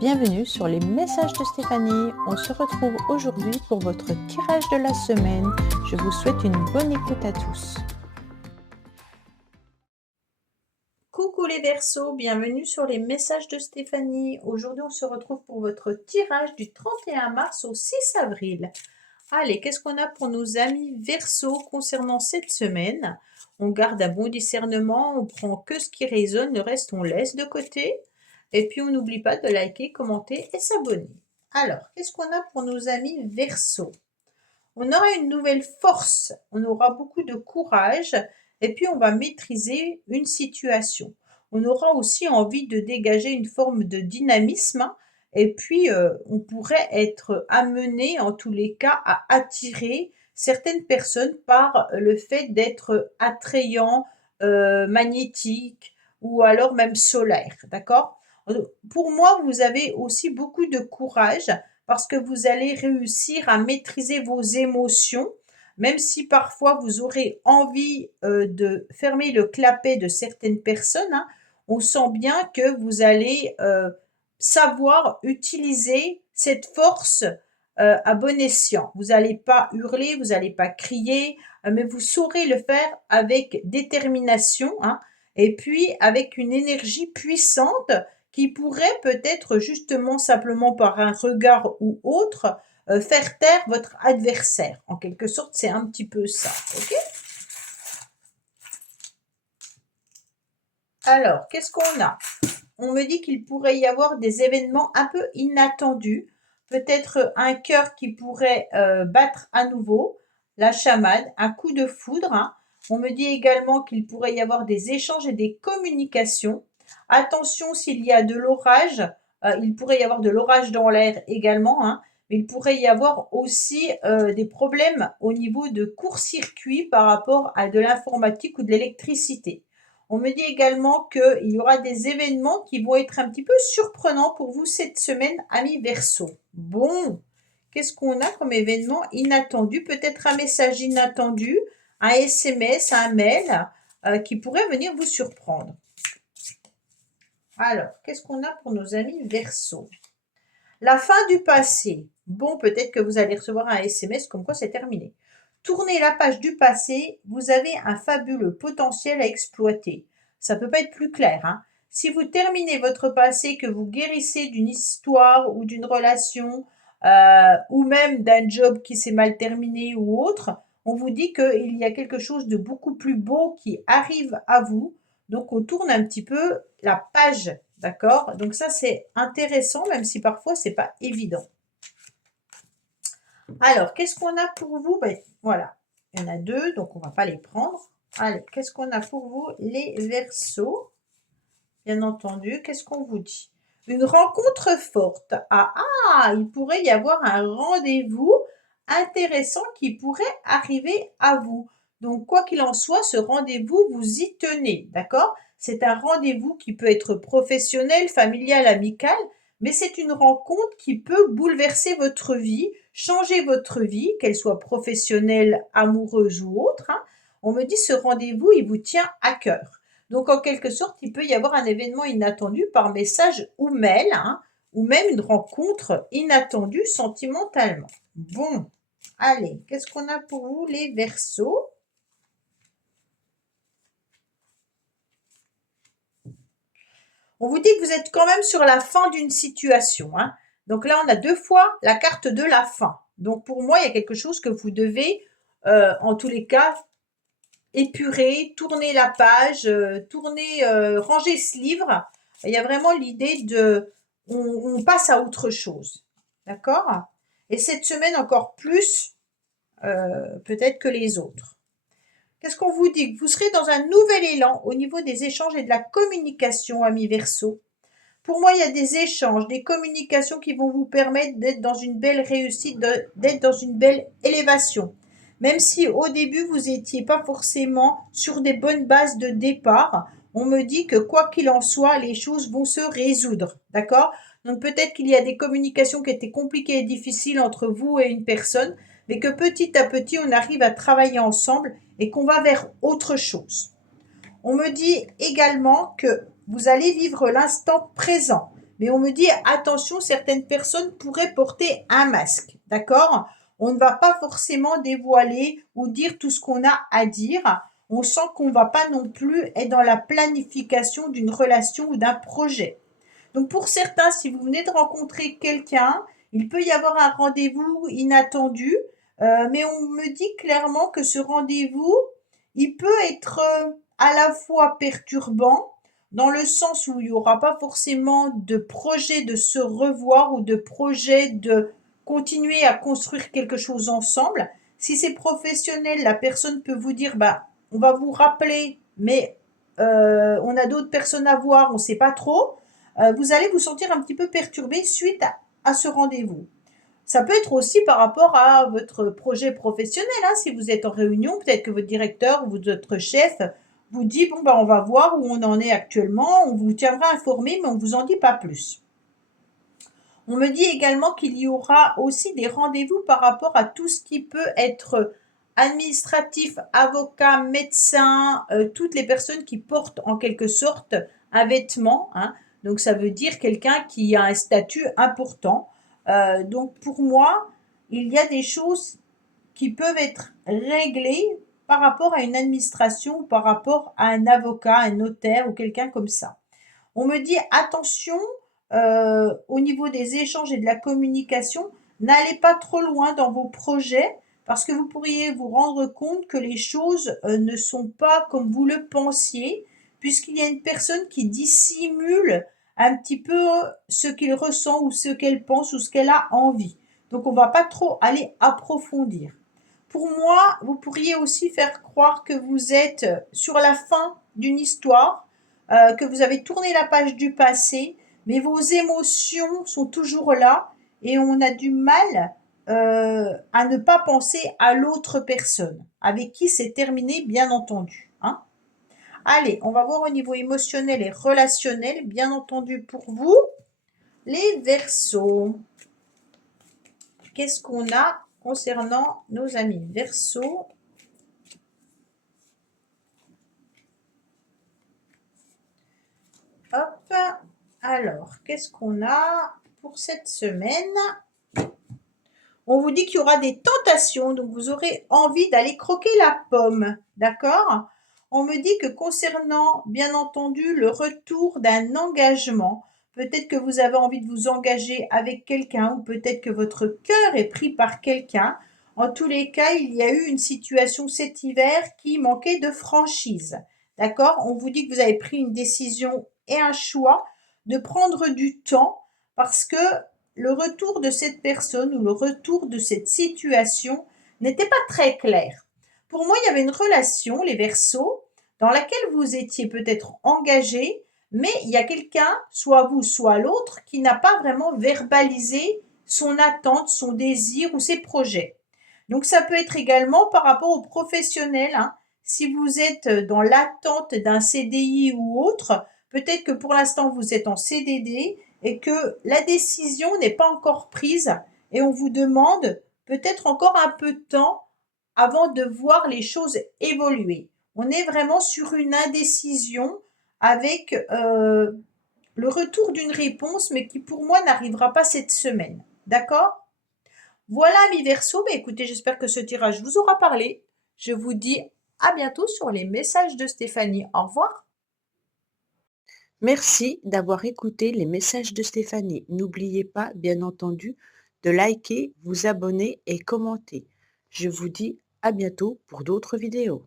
Bienvenue sur les messages de Stéphanie. On se retrouve aujourd'hui pour votre tirage de la semaine. Je vous souhaite une bonne écoute à tous. Coucou les Verseaux, bienvenue sur les messages de Stéphanie. Aujourd'hui, on se retrouve pour votre tirage du 31 mars au 6 avril. Allez, qu'est-ce qu'on a pour nos amis Verseaux concernant cette semaine? On garde un bon discernement, on prend que ce qui résonne, le reste on laisse de côté. Et puis, on n'oublie pas de liker, commenter et s'abonner. Alors, qu'est-ce qu'on a pour nos amis Verseaux? On aura une nouvelle force, on aura beaucoup de courage et puis on va maîtriser une situation. On aura aussi envie de dégager une forme de dynamisme et puis on pourrait être amené en tous les cas à attirer certaines personnes par le fait d'être attrayant, magnétique ou alors même solaire, d'accord? Pour moi, vous avez aussi beaucoup de courage parce que vous allez réussir à maîtriser vos émotions, même si parfois vous aurez envie de fermer le clapet de certaines personnes, hein. On sent bien que vous allez savoir utiliser cette force à bon escient. Vous n'allez pas hurler, vous n'allez pas crier, mais vous saurez le faire avec détermination, hein, et puis avec une énergie puissante qui pourrait peut-être justement simplement par un regard ou autre faire taire votre adversaire. En quelque sorte, c'est un petit peu ça. Ok? Alors, qu'est-ce qu'on a? On me dit qu'il pourrait y avoir des événements un peu inattendus. Peut-être un cœur qui pourrait battre à nouveau, la chamade, un coup de foudre, hein. On me dit également qu'il pourrait y avoir des échanges et des communications. Attention, s'il y a de l'orage, il pourrait y avoir de l'orage dans l'air également, hein, mais il pourrait y avoir aussi des problèmes au niveau de court-circuit par rapport à de l'informatique ou de l'électricité. On me dit également qu'il y aura des événements qui vont être un petit peu surprenants pour vous cette semaine, amis Verseau. Bon, qu'est-ce qu'on a comme événement inattendu? Peut-être un message inattendu, un SMS, un mail qui pourrait venir vous surprendre. Alors, qu'est-ce qu'on a pour nos amis Verseau? La fin du passé. Bon, peut-être que vous allez recevoir un SMS comme quoi c'est terminé. Tournez la page du passé, vous avez un fabuleux potentiel à exploiter. Ça ne peut pas être plus clair, hein. Si vous terminez votre passé, que vous guérissez d'une histoire ou d'une relation, ou même d'un job qui s'est mal terminé ou autre, on vous dit qu'il y a quelque chose de beaucoup plus beau qui arrive à vous. Donc, on tourne un petit peu la page, d'accord? Donc ça, c'est intéressant, même si parfois, c'est pas évident. Alors, qu'est-ce qu'on a pour vous? Ben, voilà, il y en a deux, donc on ne va pas les prendre. Allez, qu'est-ce qu'on a pour vous, les Verseaux? Bien entendu, qu'est-ce qu'on vous dit? Une rencontre forte. Il pourrait y avoir un rendez-vous intéressant qui pourrait arriver à vous. Donc, quoi qu'il en soit, ce rendez-vous, vous y tenez, d'accord? C'est un rendez-vous qui peut être professionnel, familial, amical, mais c'est une rencontre qui peut bouleverser votre vie, changer votre vie, qu'elle soit professionnelle, amoureuse ou autre, hein. On me dit ce rendez-vous, il vous tient à cœur. Donc, en quelque sorte, il peut y avoir un événement inattendu par message ou mail, hein, ou même une rencontre inattendue sentimentalement. Bon, allez, qu'est-ce qu'on a pour vous, les Verseaux? On vous dit que vous êtes quand même sur la fin d'une situation, hein. Donc là, on a deux fois la carte de la fin. Donc, pour moi, il y a quelque chose que vous devez, en tous les cas, épurer, tourner la page, ranger ce livre. Il y a vraiment l'idée de, on passe à autre chose, d'accord? Et cette semaine encore plus, peut-être que les autres. Qu'est-ce qu'on vous dit? Vous serez dans un nouvel élan au niveau des échanges et de la communication, amis Verseau. Pour moi, il y a des échanges, des communications qui vont vous permettre d'être dans une belle réussite, d'être dans une belle élévation. Même si au début, vous n'étiez pas forcément sur des bonnes bases de départ, on me dit que quoi qu'il en soit, les choses vont se résoudre. D'accord? Donc peut-être qu'il y a des communications qui étaient compliquées et difficiles entre vous et une personne, mais que petit à petit, on arrive à travailler ensemble et qu'on va vers autre chose. On me dit également que vous allez vivre l'instant présent, mais on me dit attention, certaines personnes pourraient porter un masque, d'accord? On ne va pas forcément dévoiler ou dire tout ce qu'on a à dire. On sent qu'on ne va pas non plus être dans la planification d'une relation ou d'un projet. Donc pour certains, si vous venez de rencontrer quelqu'un, il peut y avoir un rendez-vous inattendu, mais on me dit clairement que ce rendez-vous, il peut être à la fois perturbant, dans le sens où il n'y aura pas forcément de projet de se revoir ou de projet de continuer à construire quelque chose ensemble. Si c'est professionnel, la personne peut vous dire, bah, on va vous rappeler, mais on a d'autres personnes à voir, on ne sait pas trop. Vous allez vous sentir un petit peu perturbé suite à ce rendez-vous. Ça peut être aussi par rapport à votre projet professionnel, hein. Si vous êtes en réunion, peut-être que votre directeur ou votre chef vous dit, bon, bah, on va voir où on en est actuellement, on vous tiendra informé, mais on ne vous en dit pas plus. On me dit également qu'il y aura aussi des rendez-vous par rapport à tout ce qui peut être administratif, avocat, médecin, toutes les personnes qui portent en quelque sorte un vêtement, hein. Donc ça veut dire quelqu'un qui a un statut important. Donc pour moi, il y a des choses qui peuvent être réglées par rapport à une administration ou par rapport à un avocat, un notaire ou quelqu'un comme ça. On me dit attention, au niveau des échanges et de la communication, n'allez pas trop loin dans vos projets parce que vous pourriez vous rendre compte que les choses ne sont pas comme vous le pensiez, puisqu'il y a une personne qui dissimule un petit peu ce qu'il ressent ou ce qu'elle pense ou ce qu'elle a envie. Donc on ne va pas trop aller approfondir. Pour moi, vous pourriez aussi faire croire que vous êtes sur la fin d'une histoire, que vous avez tourné la page du passé, mais vos émotions sont toujours là et on a du mal à ne pas penser à l'autre personne, avec qui c'est terminé, bien entendu, hein. Allez, on va voir au niveau émotionnel et relationnel, bien entendu pour vous, les Verseaux. Qu'est-ce qu'on a concernant nos amis Verseaux? Hop, alors, qu'est-ce qu'on a pour cette semaine? On vous dit qu'il y aura des tentations, donc vous aurez envie d'aller croquer la pomme, d'accord? On me dit que concernant, bien entendu, le retour d'un engagement, peut-être que vous avez envie de vous engager avec quelqu'un ou peut-être que votre cœur est pris par quelqu'un. En tous les cas, il y a eu une situation cet hiver qui manquait de franchise, d'accord? On vous dit que vous avez pris une décision et un choix de prendre du temps parce que le retour de cette personne ou le retour de cette situation n'était pas très clair. Pour moi, il y avait une relation, les Verseaux, dans laquelle vous étiez peut-être engagé, mais il y a quelqu'un, soit vous, soit l'autre, qui n'a pas vraiment verbalisé son attente, son désir ou ses projets. Donc ça peut être également par rapport aux professionnels, hein. Si vous êtes dans l'attente d'un CDI ou autre, peut-être que pour l'instant vous êtes en CDD et que la décision n'est pas encore prise et on vous demande peut-être encore un peu de temps avant de voir les choses évoluer. On est vraiment sur une indécision avec le retour d'une réponse, mais qui pour moi n'arrivera pas cette semaine. D'accord? Voilà, mes Verseaux. Bah, écoutez, j'espère que ce tirage vous aura parlé. Je vous dis à bientôt sur les messages de Stéphanie. Au revoir. Merci d'avoir écouté les messages de Stéphanie. N'oubliez pas, bien entendu, de liker, vous abonner et commenter. Je vous dis à bientôt pour d'autres vidéos.